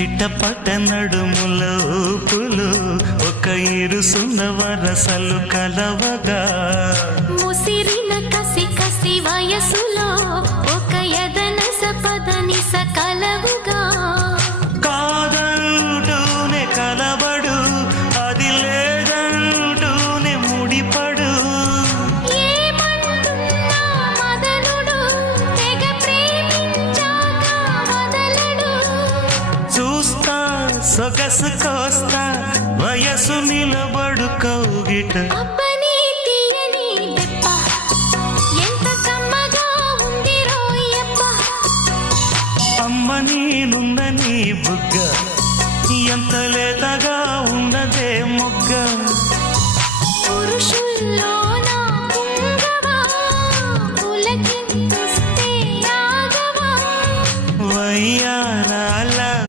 చిట్టపట్ట నడుముల ఊపులు ఒక ఇరుసున్న వరసలు కలవగా ముసిరిన కసి కసి వయసులో ఒక యదన సపదని సకలవుగా కాదంటూనే కలబడు అది లేదంటూనే ముడిపడు ఏమంటున్నా మదనుడు తెగ ప్రేమించాక వదలడు చూస్తా సొగసు కోస్తా వయసు నిలబడు కౌగిట అబ్బని తీయని దెబ్బ ఎంత కమ్మగా ఉంది రోయప్ప అమ్మ నేనున్న నీ బుగ్గ ఎంత లేతగా ఉన్నదే మొగ్గ